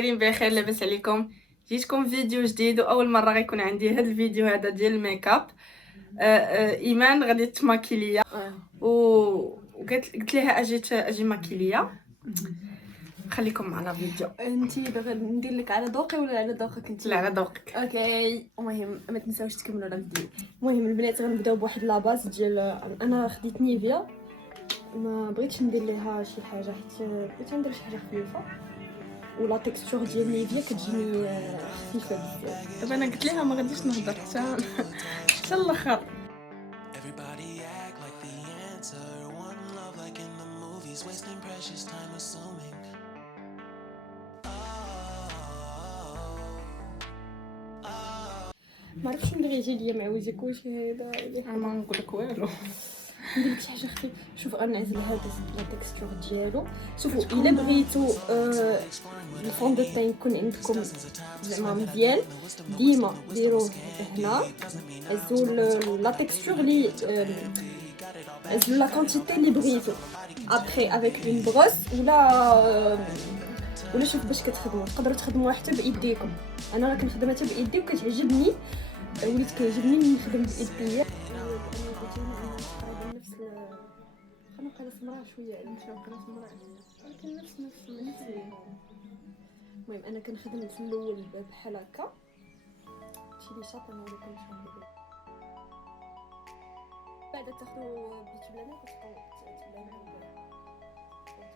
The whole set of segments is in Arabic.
دايرين بخير؟ لاباس عليكم؟ جيتكم فيديو جديد واول مره غيكون عندي هذا الفيديو هذا ديال الميك اب. ايمان غادي تماكيليا قلت لها اجي ماكيليا. خليكم معنا فيديو. انتي باغا ندير لك على ذوقي ولا على ذوقك انت؟ لا على ذوقك. اوكي، المهم ما تنساوش تكملوا الفيديو. المهم البنات غنبداو بواحد لاباز ديال انا خديت نيفيا، ما بغيتش ندير ليها شي حاجه حيت بغيت ندير شي حاجه خفيفه، ولا تيكستور ديال نيفيا كتجيني خفيفه بزاف. دابا انا قلت لها ما غاديش نهضر حتى الاخر. Everybody act like the answer. One love like in the movies, wasting precious time assuming. ما عرفتش ندير يجي ليا مع وجهك واش هذا انا ما نقول لك والو. ندير لك شي حاجه خفيفه. شوف غنعزل هذا لا تيكستور ديالو. شوفوا الا بغيتو الفون دو تاي يكون عندكم زعما مزيان ديما ديروه هنا، عزوا لا تيكستور لي عزوا لا كونتيتي اللي بغيتو. ابري افيك اون بروس ولا شوف باش كتخدموا تقدروا تخدموها حتى بايديكم. انا راه كنخدمها حتى بايدي وكتعجبني، وليت كيعجبني نخدم بايديا. نفس خلينا نقول سمراء شويه، نقول سمراء ولكن نفس المهم انا كنخدم في الاول بحال هكا شي لي شاط. انا نوريكم شنو ندير بعد. تاخذوا بيت بلانه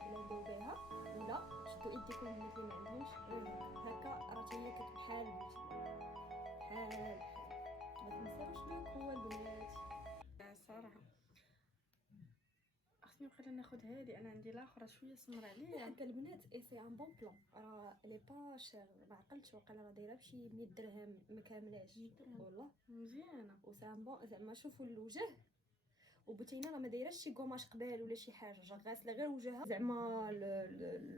تبلاو بها، ولا شدوا ايديكم البنات اللي ما عندهمش هكا، راه هي بحال ما تنساوش ليك هو البنات. صراحه خصني بقيت ناخذ هذه، انا عندي الاخرى شويه سمر عليها. حتى البنات اي سي ان بون بلان، راه لي با شير، ما عقلتش واقيلا راه دايره بشي 100 درهم ما كاملاش والله مزيانه. وسام بون زعما شوفوا الوجه. وبوتينا راه ما دايراش شي كوماج قبال ولا شي حاجه، جا غاسله غير وجهها زعما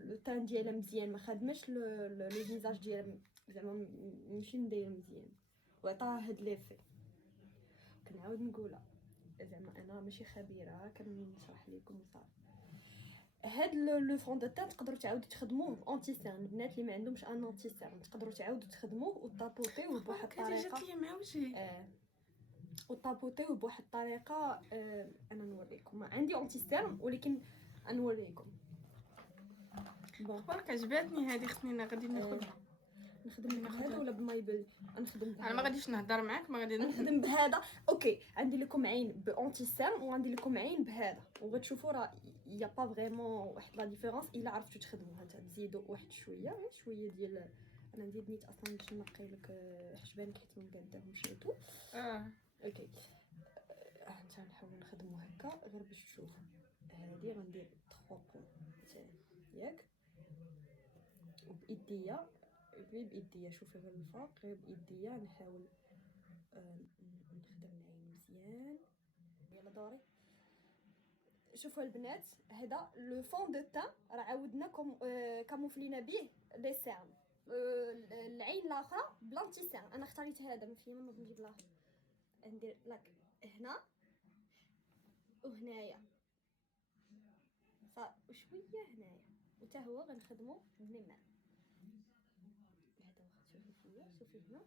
لو تان ديالها مزيان، ما خدمش لو فيزاج ديالها زعما ماشي نداير مزيان وعطاها هاد ليفي. كنعاود نقولها زعما انا ماشي خبيره كنشرح لكم وصافي. هاد لو فون دو تان تقدروا تعاودوا تخدموه بانتي سيرن. البنات اللي ما عندهمش ان انتي سيرن تقدروا تعاودوا تخدموه وطابوطيوه بواحد الطريقه. جات لي مع وجهي. وطابوطيوه بواحد الطريقه. انا نوريكم عندي انتي سيرن ولكن نوريكم. برك عجباتني هذه، خصني غادي ناخذها. نخدم بهذا ولا بمايبل؟ نخدم بهذا. انا ما غاديش نهضر معاك، ما غادي نخدم بهذا. اوكي عندي لكم عين بانتي سيرن وعندي لكم عين بهذا، وغتشوفوا راه يا با فريمون واحد لا ديفيرونس الا عرفتوا تخدموها. تزيدوا واحد شويه ديال انا ندير نيت اصلا باش نقي لك حجبانك حيت ما قاداهمش يطو. اوكي انت نحاول نخدمو هكا غير باش تشوفوا. هذه غندير 3 بون ياك وبايديا، غير بايديا شوفي غير الفوق، غير بايديا نحاول نخدم العين مزيان. يلا دوري. شوفوا البنات هذا لو فون دو تان راه عاودنا كاموفلينا به لي سيرن. العين الاخرى بلانتي سيرن. انا اختاريت هذا ما فيه ما نجيب الاخر. ندير لك هنا وهنايا وشويه هنايا وتا هو غنخدمو بنيمه. هذا شوفي فيا، شوفي هنا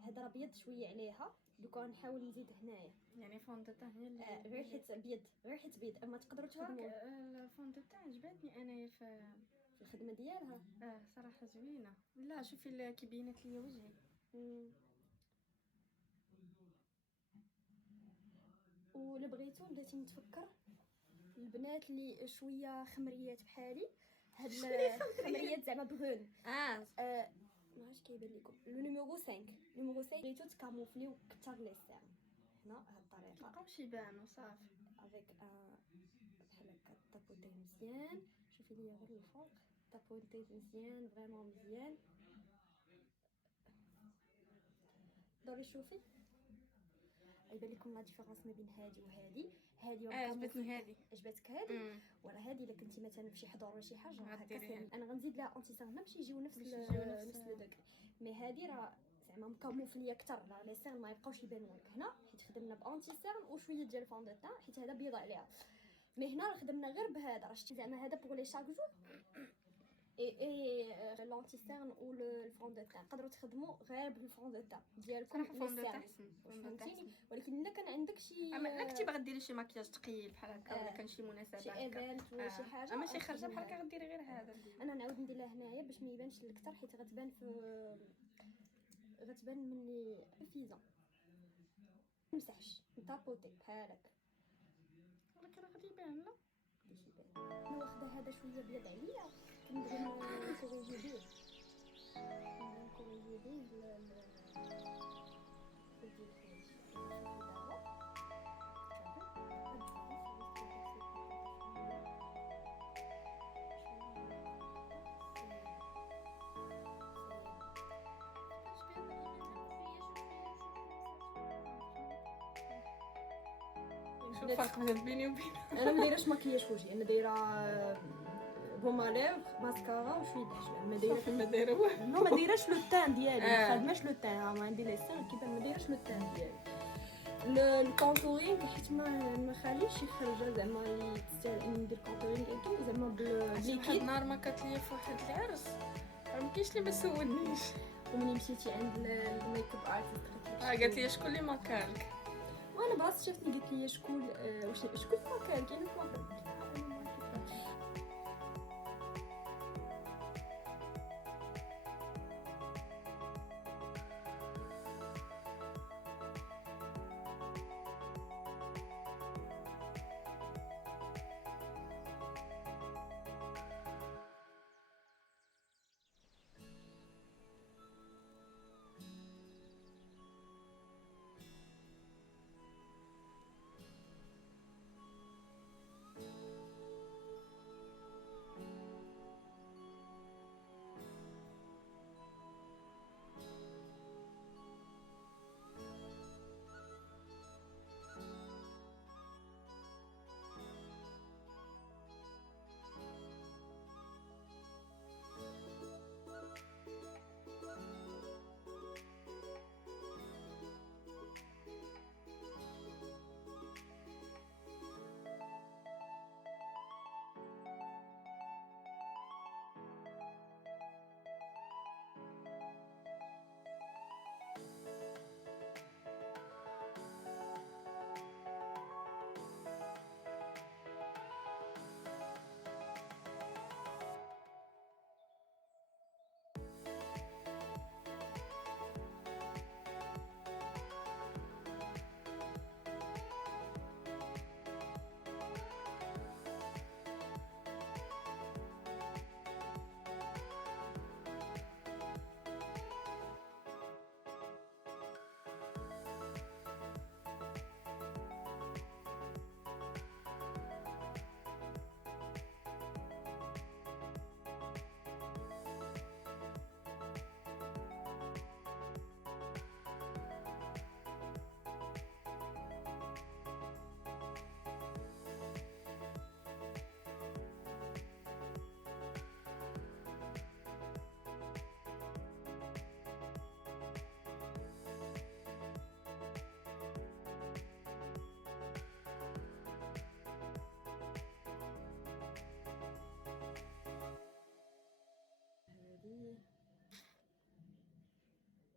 هذا راه بيض شويه عليها، دوكا نحاول نزيد هنايا. يعني فوندوتان هي اللي غير حيت بيض اما تقدروا تخدموا. الفوندوتان عجبتني انايا في الخدمه ديالها. صراحه زوينه. لا شوفي كي بينت لي وجهي. ولا بغيتو بلاتي نتفكر البنات اللي شويه خمريات بحالي، هاد الخمريات زعما بغون. ما عرفتش كيبان لكم لو نيميرو 5. نيميرو 5 بغيتو تكاموفليو كثر لي سيرن هنا هاد الطريقه مابقاوش يبانو صافي. افيك بحال هكا طابوطي مزيان. شوفي ليا غير الفوق طابوطي مزيان فريمون مزيان. دوري شوفي يبان لكم لا ديفيرونس ما بين هذه وهذه. هذه عجبتني هذه. عجبتك هذه ولا هذه؟ الا كنتي مثلا في شي حضور ولا شي حاجه هكا انا غنزيد لها انتي سيرن باش يجيو نفس لو دوك. مي هذه راه زعما مكاموفليه اكثر، راه لي سيرن ما يبقاوش يبانوا لك هنا حيت خدمنا بانتي سيرن وشويه ديال الفون دو تان حيت هذا بيض عليها. مي هنا راه خدمنا غير بهذا، راه شتي زعما هذا بوغ لي شاك جور اي لونتي سيرن و الفون دو تان تقدروا تخدموا غير بالفون دو تان ديالكم صراحه فون دو للسيرن. تحسن فهمتيني؟ ولكن الا كان عندك شي اما كنتي باغا ديري شي مكياج ثقيل بحال هكا ولا كان شي مناسبه شي هكا ايفنت ولا شي حاجه اما شي خرجه غتخدم بحال هكا هذا. غديري غير هذا انا نعاود ندير لها هنايا باش ما يبانش الكثر حيت غتبان غتبان مني فيزا. نمسحش نطابوتي بحال هكا ولكن غادي يبان لا باش يبان. انا واخده هذا شويه بيض عليا كنبغي نكوريجي بيه شوف الفرق بيني وبين انا ما دايرهش مكياج في وجهي، انا دايره بومالير ماسكارا وشويه داش ما دايره ما دايره والو نو ما دايرهش لو تان ديالي ما خادماش لو تان ما عندي لي سير كيبان ما دايرهش لو تان ديالي الكونتورينغ حيت ما خاليش يخرج زعما يستاهل اني ندير كونتورينغ ايتو زعما واحد بليكيد. النهار ما كانت ليا في واحد العرس راه ما كاينش اللي ما سولنيش ومني مشيتي عند الميك اب ارتست قالت لي شكون اللي ماكالك وانا براسي شفتني قالت لي شكون شكون ماكال كاين ماكال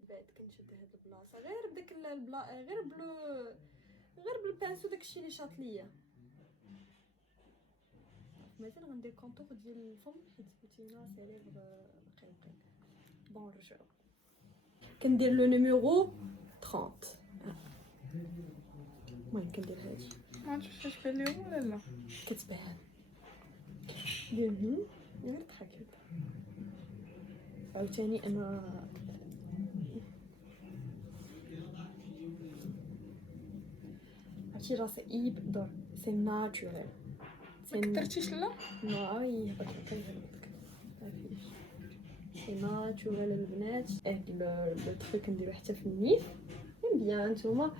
بعد كنشد هاد البلاصه غير بداك غير بالبانسو داكشي اللي شاط ليا. مازال غندير كونطور ديال الفم حيت بوتينا ساليغ نقي. بون نرجعو كندير لو نيميرو 30. المهم كندير هادي ما عرفتش واش بان لي ولا لا كتبان غير ضحك عاوتاني انا عرفتي راسي ايب دور سي ناتوريل ما كثرتيش لا ناي هبطك مافيش سي ناتوريل البنات. لو تخي كنديرو حتى في النيف بيان نتوما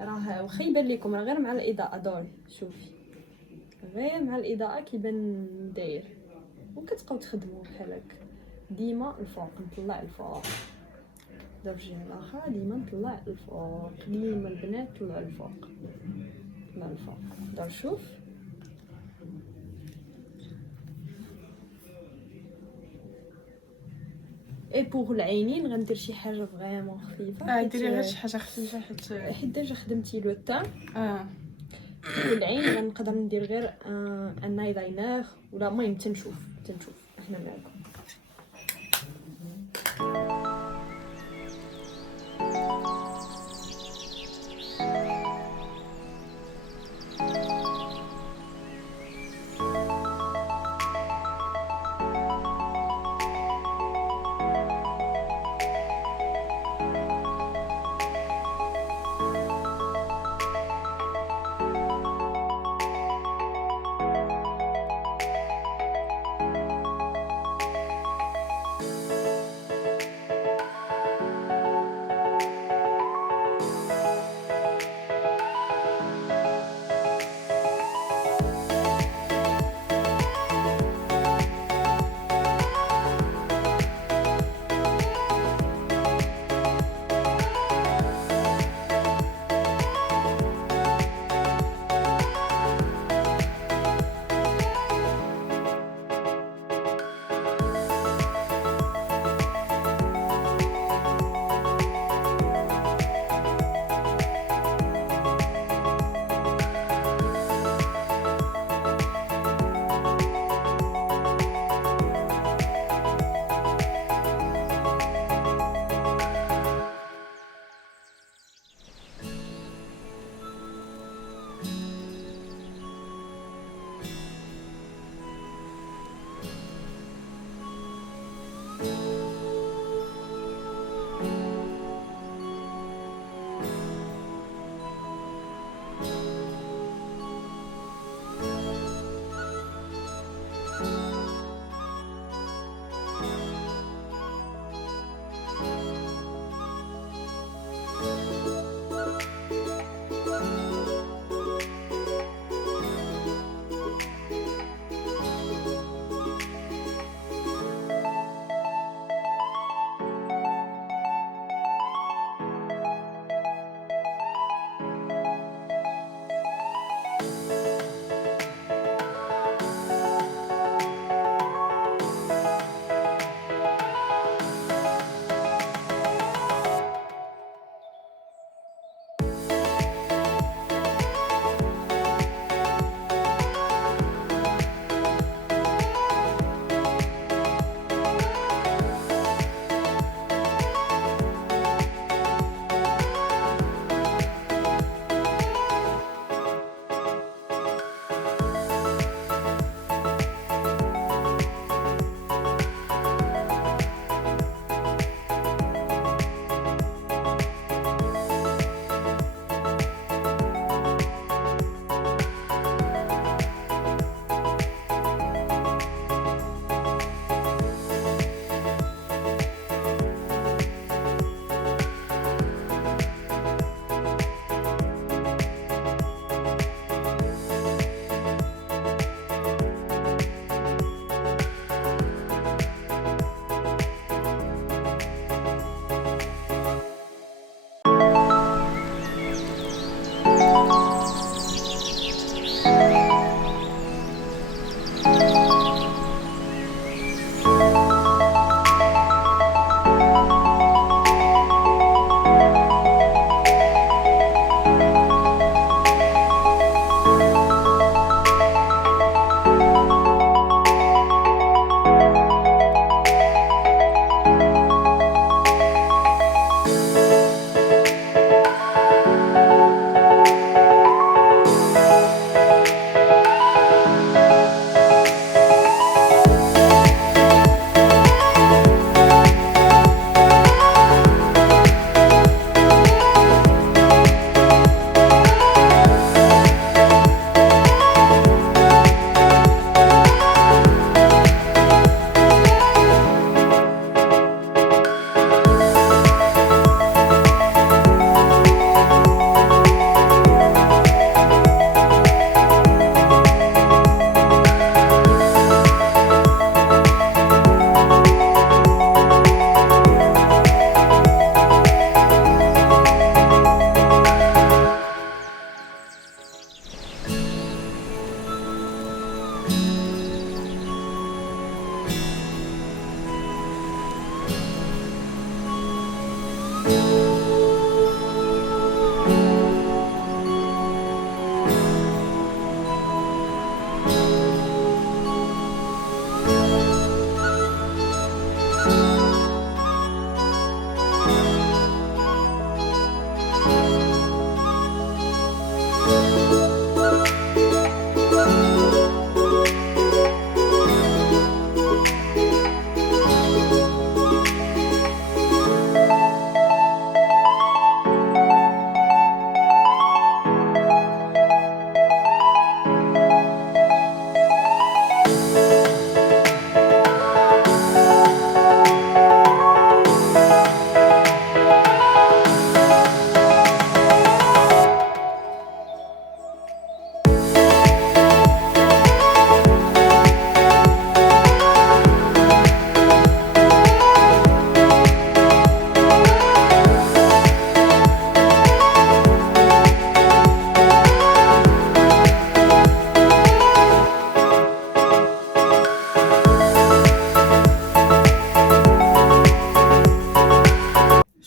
راه واخا يبان لكم راه غير مع الاضاءه دوري شوفي غير مع الاضاءه كيبان داير وكتبقاو تخدموا بحال هكا ديما الفوق نطلع الفوق دابا في الجهه الاخرى ديما نطلع الفوق ديما البنات طلعوا الفوق طلع الفوق دابا شوف اي بوغ العينين غندير شي حاجه فريمون خفيفه. ديري غير شي حاجه خفيفه حيت ديجا خدمتي لو تان. اه والعين غنقدر ندير غير ان ايلاينر ولا المهم تنشوف احنا معكم.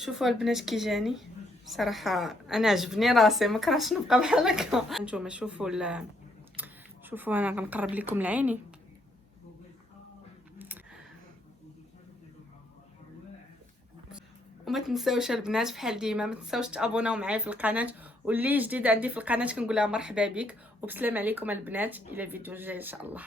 شوفوا البنات كي جاني صراحه انا عجبني راسي، ما كرهتش نبقى بحال هكا. نتوما شوفوا شوفوا انا غنقرب لكم لعيني. وما تنساوش البنات بحال ديما ما تنساوش تابوناو معايا في القناه، واللي جديد عندي في القناه كنقول لها مرحبا بك، وبسلام عليكم البنات الى فيديو جاي ان شاء الله.